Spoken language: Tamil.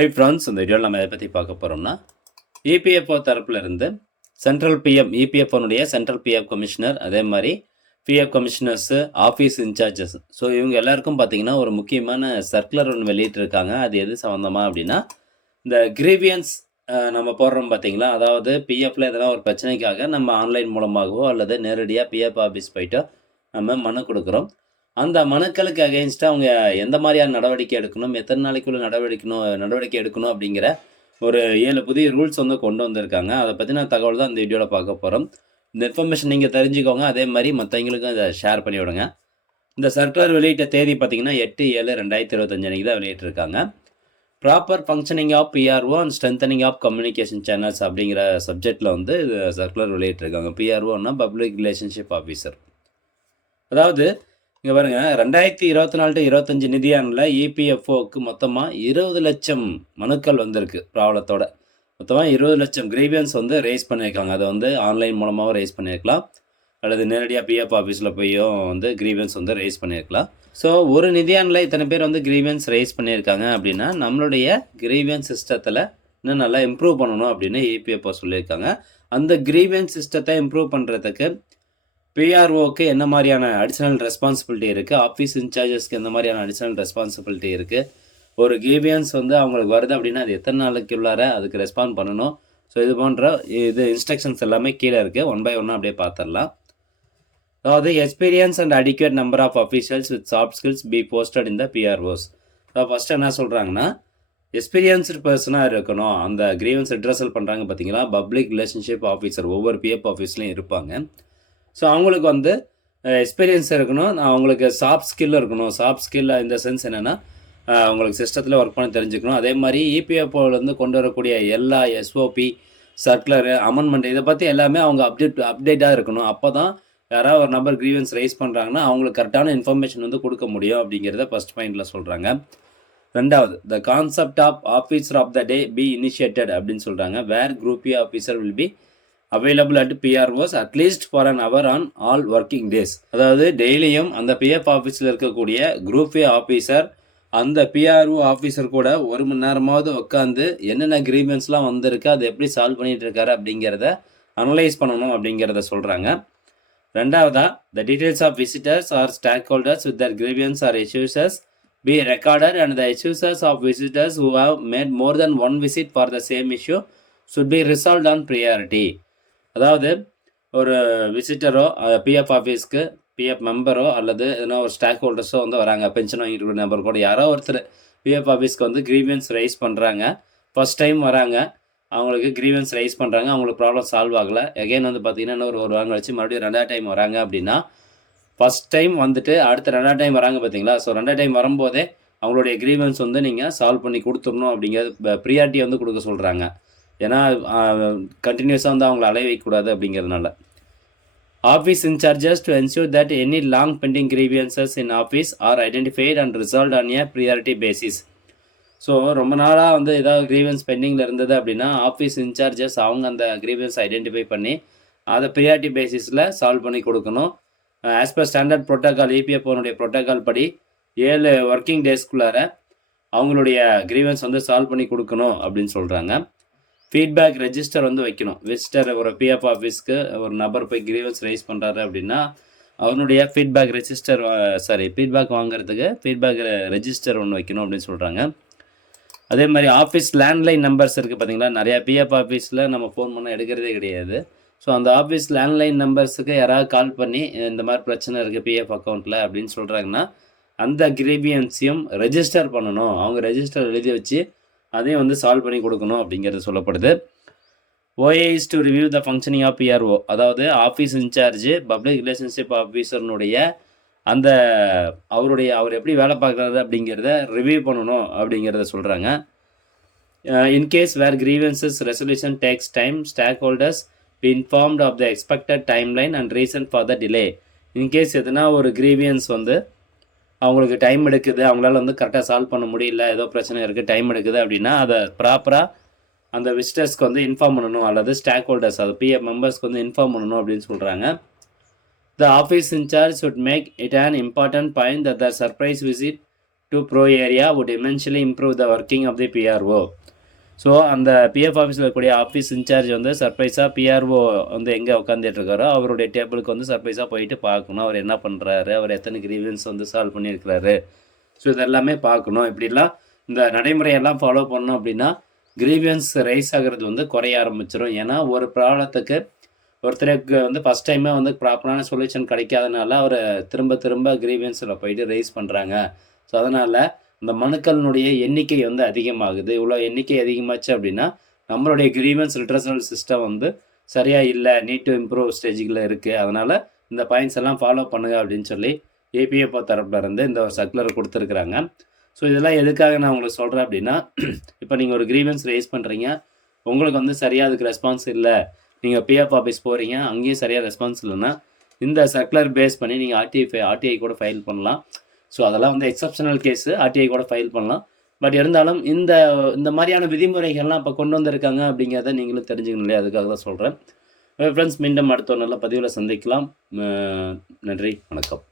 ஹே ஃப்ரெண்ட்ஸ், இந்த வீடியோவில் நம்ம எதை பற்றி பார்க்க போகிறோம்னா, இபிஎஃப்ஓ தரப்பில் இருந்து சென்ட்ரல் பிஎம் இபிஎஃப்ஓனுடைய சென்ட்ரல் பிஎஃப் கமிஷனர், அதே மாதிரி PF commissioners, office incharges, so இவங்க எல்லாருக்கும் பார்த்தீங்கன்னா ஒரு முக்கியமான சர்க்குலர் ஒன்று வெளியிட்டிருக்காங்க. அது எது சம்மந்தமாக அப்படின்னா, இந்த கிரீவியன்ஸ் நம்ம போடுறோம் பார்த்தீங்களா, அதாவது பிஎஃப்ல எதனா ஒரு பிரச்சனைக்காக நம்ம ஆன்லைன் மூலமாகவோ அல்லது நேரடியாக பிஎஃப் ஆஃபீஸ் போயிட்டோ நம்ம மனு கொடுக்குறோம். அந்த மனுக்களுக்கு அகெயின்ஸ்டாக அவங்க எந்த மாதிரியான நடவடிக்கை எடுக்கணும், எத்தனை நாளைக்குள்ள நடவடிக்கை எடுக்கணும் அப்படிங்கிற ஒரு 7 புதிய ரூல்ஸ் வந்து கொண்டு வந்திருக்காங்க. அதை பற்றின தகவல் தான் இந்த வீடியோவில் பார்க்க போகிறோம். இந்த இன்ஃபர்மேஷன் நீங்கள் தெரிஞ்சுக்கோங்க, அதே மாதிரி மற்றவங்களுக்கும் இதை ஷேர் பண்ணி விடுங்க. இந்த சர்க்குலர் வெளியிட்ட தேதி பார்த்தீங்கன்னா 8/7/2025 அன்றைக்கி தான் வெளியிட்டிருக்காங்க. Proper functioning of PRO and strengthening of communication channels அப்படிங்கிற சப்ஜெக்டில் வந்து இது சர்க்குலர் வெளியிட்டிருக்காங்க. பிஆர்ஓன்னா பப்ளிக் ரிலேஷன்ஷிப் ஆஃபீஸர். அதாவது இங்கே பாருங்கள், 2024-25 நிதியாண்டில் இபிஎஃப்ஓக்கு மொத்தமாக 20 லட்சம் மனுக்கள் வந்திருக்கு ப்ராப்ளத்தோட. மொத்தமாக 20 லட்சம் கிரீவியன்ஸ் வந்து ரேஸ் பண்ணியிருக்காங்க. அதை வந்து ஆன்லைன் மூலமாகவும் ரேஸ் பண்ணியிருக்கலாம், அல்லது நேரடியாக பிஎஃப் ஆஃபீஸில் போயும் வந்து கிரீவியன்ஸ் வந்து ரேஸ் பண்ணியிருக்கலாம். ஸோ ஒரு நிதியாண்டில் இத்தனை பேர் வந்து கிரீவியன்ஸ் ரேஸ் பண்ணியிருக்காங்க அப்படின்னா நம்மளுடைய கிரீவியன்ஸ் சிஸ்டத்தில் இன்னும் நல்லா இம்ப்ரூவ் பண்ணணும் அப்படின்னு இபிஎஃப்ஓ சொல்லியிருக்காங்க. அந்த கிரீவியன்ஸ் சிஸ்டத்தை இம்ப்ரூவ் பண்ணுறதுக்கு பிஆர்ஓக்கு என்ன மாதிரியான அடிஷ்னல் ரெஸ்பான்சிபிலிட்டி இருக்குது, ஆஃபீஸ் இன்சார்ஜஸ்க்கு எந்த மாதிரியான அடிஷ்னல் ரெஸ்பான்சிபிலிட்டி இருக்குது, ஒரு கிரீவியன்ஸ் வந்து அவங்களுக்கு வருது அப்படின்னா அது எத்தனை நாளைக்கு உள்ளார அதுக்கு ரெஸ்பாண்ட் பண்ணணும். ஸோ இது போன்ற இன்ஸ்ட்ரக்ஷன்ஸ் எல்லாமே கீழே இருக்குது. ஒன் பை ஒன்னாக அப்படியே பார்த்துடலாம். அதாவது experience and adequate number of officials with soft skills be posted in the PROs. So first என்ன சொல்கிறாங்கன்னா, எக்ஸ்பீரியன்ஸ்டு பர்சனாக இருக்கணும். அந்த கிரீவன்ஸ் அட்ரஸல் பண்ணுறாங்க பார்த்தீங்களா, பப்ளிக் ரிலேஷன்ஷிப் ஆஃபீஸர் ஒவ்வொரு பிஎஃப் ஆஃபீஸ்லையும் இருப்பாங்க. ஸோ அவங்களுக்கு வந்து எக்ஸ்பீரியன்ஸ் இருக்கணும், அவங்களுக்கு சாஃப்ட் ஸ்கில் இருக்கணும். சாஃப்ட் ஸ்கில் இந்த சென்ஸ் என்னென்னா, அவங்களுக்கு சிஸ்டத்தில் ஒர்க் பண்ண தெரிஞ்சுக்கணும். அதே மாதிரி இபிஎஃப்ஓலேருந்து கொண்டு வரக்கூடிய எல்லா எஸ்ஓபி, சர்க்குலரு, அமெண்ட்மெண்ட் இதை பற்றி எல்லாமே அவங்க அப்டேட்டாக இருக்கணும். அப்போ தான் யாராவது ஒரு நம்பர் கிரீவன்ஸ் ரைஸ் பண்ணுறாங்கன்னா அவங்களுக்கு கரெக்டான இன்ஃபர்மேஷன் வந்து கொடுக்க முடியும் அப்படிங்கிறத ஃபஸ்ட் பாயிண்டில் சொல்கிறாங்க. ரெண்டாவது, the concept of officer of the day be initiated அப்படின்னு சொல்கிறாங்க. Where group A officer will be available at PROs at least for an hour on all working days. அதாவது டெய்லியும் அந்த பிஎஃப் ஆஃபீஸில் இருக்கக்கூடிய குரூப் ஏ ஆஃபீஸர் அந்த பிஆர்ஓ ஆஃபீஸர் கூட 1 மணி நேரமாவது உட்காந்து என்னென்ன கிரீவன்ஸ்லாம் வந்திருக்கு, அதை எப்படி சால்வ் பண்ணிகிட்டு இருக்காரு அப்படிங்கிறத அனலைஸ் பண்ணணும் அப்படிங்கிறத சொல்கிறாங்க. ரெண்டாவதா, the details of visitors or stakeholders with their grievances or issues be recorded and the issues of visitors who have made more than one visit for the same issue should be resolved on priority. அதாவது ஒரு விசிட்டரோ பிஎஃப் ஆஃபீஸ்க்கு பிஎஃப் மெம்பரோ அல்லது எதனா ஒரு ஸ்டாக் ஹோல்டர்ஸோ வந்து வராங்க, பென்ஷன் வாங்கிட்டு இருக்கிற நம்பர் கூட யாரோ ஒருத்தர் பிஎஃப் ஆஃபீஸ்க்கு வந்து கிரீவியன்ஸ் ரைஸ் பண்ணுறாங்க. ஃபஸ்ட் டைம் வராங்க, அவங்களுக்கு கிரீவியன்ஸ் ரைஸ் பண்ணுறாங்க, அவங்களுக்கு ப்ராப்ளம் சால்வ் ஆகலை. எகைன் வந்து பார்த்திங்கன்னா இன்னொரு வாரம் கழிச்சு மறுபடியும் 2வது டைம் வராங்க அப்படின்னா, ஃபஸ்ட் டைம் வந்துட்டு அடுத்த 2வது டைம் வராங்க பார்த்தீங்களா, ஸோ 2வது டைம் வரும்போதே அவங்களுடைய கிரீவன்ஸ் வந்து நீங்கள் சால்வ் பண்ணி கொடுத்துடணும் அப்படிங்கிறது ப்ரியாரிட்டி வந்து கொடுக்க சொல்கிறாங்க. ஏன்னா கண்டினியூஸாக வந்து அவங்கள அலைய வைக்கக்கூடாது அப்படிங்கிறதுனால. Office in-charges to ensure that any long bending grievances in office R identified and resolve on a priority basis. So ரொம்ப நாளாக வந்து ஏதாவது கிரீவன்ஸ் பெண்டிங்கில் இருந்தது அப்படின்னா ஆஃபீஸ் இன்சார்ஜஸ் அவங்க அந்த கிரீவன்ஸ் ஐடென்டிஃபை பண்ணி அதை ப்ரியாரிட்டி பேசிஸில் சால்வ் பண்ணி கொடுக்கணும். ஆஸ் பர் ஸ்டாண்டர்ட் ப்ரோட்டோக்கால், இபிஎஃப்ஓனுடைய ப்ரோட்டோக்கால் படி 7 ஒர்க்கிங் டேஸ்க்குள்ளார அவங்களுடைய கிரீவன்ஸ் வந்து சால்வ் பண்ணி கொடுக்கணும் அப்படின்னு சொல்கிறாங்க. ஃபீட்பேக் ரெஜிஸ்டர் வந்து வைக்கணும். விசிட்டர் ஒரு பிஎஃப் ஆஃபீஸ்க்கு ஒரு நபர் போய் கிரீவன்ஸ் ரைஸ் பண்ணுறாரு அப்படின்னா அவனுடைய ஃபீட்பேக் வாங்குறதுக்கு ஃபீட்பேக் ரெஜிஸ்டர் ஒன்று வைக்கணும் அப்படின்னு சொல்கிறாங்க. அதே மாதிரி ஆஃபீஸ் லேண்ட்லைன் நம்பர்ஸ் இருக்குது பார்த்தீங்களா, நிறையா பிஎஃப் ஆஃபீஸில் நம்ம ஃபோன் பண்ணால் எடுக்கிறதே கிடையாது. ஸோ அந்த ஆஃபீஸ் லேண்ட்லைன் நம்பர்ஸுக்கு யாராவது கால் பண்ணி இந்த மாதிரி பிரச்சனை இருக்குது பிஎஃப் அக்கௌண்ட்டில் அப்படின்னு சொல்கிறாங்கன்னா அந்த கிரீவியன்ஸையும் ரெஜிஸ்டர் பண்ணணும். அவங்க ரெஜிஸ்டர் எழுதி வச்சு அதையும் வந்து சால்வ் பண்ணி கொடுக்கணும் அப்படிங்கிறது சொல்லப்படுது. OA is to review the functioning of PRO. அதாவது ஆஃபீஸ் இன்சார்ஜ் பப்ளிக் ரிலேஷன்ஷிப் ஆஃபீஸர்னுடைய அந்த அவர் எப்படி வேலை பார்க்குறாரு அப்படிங்கிறத ரிவ்யூ பண்ணணும் அப்படிங்கிறத சொல்கிறாங்க. In case where grievances resolution takes time, stakeholders be informed of the expected timeline and reason for the delay. In case எதுனா ஒரு கிரீவியன்ஸ் வந்து அவங்களுக்கு டைம் எடுக்குது, அவங்களால வந்து கரெக்டாக சால்வ் பண்ண முடியல, ஏதோ பிரச்சனை இருக்குது, டைம் எடுக்குது அப்படின்னா அதை ப்ராப்பராக அந்த விசிட்டர்ஸ்க்கு வந்து இன்ஃபார்ம் பண்ணணும், அல்லது ஸ்டாக் ஹோல்டர்ஸ் அது பிஎஃப் மெம்பர்ஸ்க்கு வந்து இன்ஃபார்ம் பண்ணணும் அப்படின்னு சொல்கிறாங்க. The office in charge should make it an important point that the surprise visit to bro area would eventually improve the working of the PRO. So அந்த பிஎஃப் ஆஃபீஸில் இருக்கக்கூடிய ஆஃபீஸ் இன்சார்ஜ் வந்து சர்ப்ரைஸாக பிஆர்ஓ வந்து எங்கே உட்காந்துட்டு இருக்காரோ அவருடைய டேபிளுக்கு வந்து சர்ப்ரைஸாக போயிட்டு பார்க்கணும், அவர் என்ன பண்ணுறாரு, அவர் எத்தனை கிரீவன்ஸ் வந்து சால்வ் பண்ணியிருக்கிறாரு. ஸோ இதெல்லாமே பார்க்கணும். இப்படிலாம் இந்த நடைமுறையெல்லாம் ஃபாலோ பண்ணோம் அப்படின்னா கிரீவியன்ஸ் ரைஸ் ஆகிறது வந்து குறைய ஆரம்பிச்சிடும். ஏன்னா ஒரு ப்ராப்ளத்துக்கு ஒருத்தருக்கு வந்து ஃபஸ்ட் டைமே வந்து ப்ராப்பரான சொல்யூஷன் கிடைக்காதனால அவர் திரும்ப திரும்ப கிரீவியன்ஸில் போயிட்டு ரைஸ் பண்ணுறாங்க. ஸோ அதனால் இந்த மனுக்களினுடைய எண்ணிக்கை வந்து அதிகமாகுது. இவ்வளோ எண்ணிக்கை அதிகமாச்சு அப்படின்னா நம்மளுடைய கிரீவன்ஸ் லிட்ரஸல் சிஸ்டம் வந்து சரியாக இல்லை, நீட் டு இம்ப்ரூவ் ஸ்டேஜில் இருக்குது. அதனால் இந்த பாயிண்ட்ஸ் எல்லாம் ஃபாலோ பண்ணுங்க அப்படின்னு சொல்லி ஏபிஎஃப்ஓ தரப்புல இருந்து இந்த ஒரு சர்க்குலர் கொடுத்துருக்குறாங்க. ஸோ இதெல்லாம் எதுக்காக நான் உங்களுக்கு சொல்கிறேன் அப்படின்னா, இப்போ நீங்கள் ஒரு கிரீவன்ஸ் ரைஸ் பண்ணுறீங்க, உங்களுக்கு வந்து சரியாக அதுக்கு ரெஸ்பான்ஸ் இல்லை, நீங்கள் பிஎஃப் ஆஃபீஸ் போகிறீங்க, அங்கேயும் சரியாக ரெஸ்பான்ஸ் இல்லைன்னா இந்த சர்க்குலர் பேஸ் பண்ணி நீங்கள் ஆர்டிஐ கூட ஃபைல் பண்ணலாம். ஸோ அதெல்லாம் வந்து எக்ஸப்ஷனல் கேஸு, ஆர்டிஐ கூட ஃபைல் பண்ணலாம். பட் இருந்தாலும் இந்த மாதிரியான விதிமுறைகள்லாம் இப்போ கொண்டு வந்திருக்காங்க அப்படிங்கிறத நீங்களும் தெரிஞ்சுக்கணும் இல்லையா, அதுக்காக தான் சொல்கிறேன். ஃப்ரெண்ட்ஸ், மீண்டும் அடுத்த ஒரு நல்ல பதிவில் சந்திக்கலாம். நன்றி, வணக்கம்.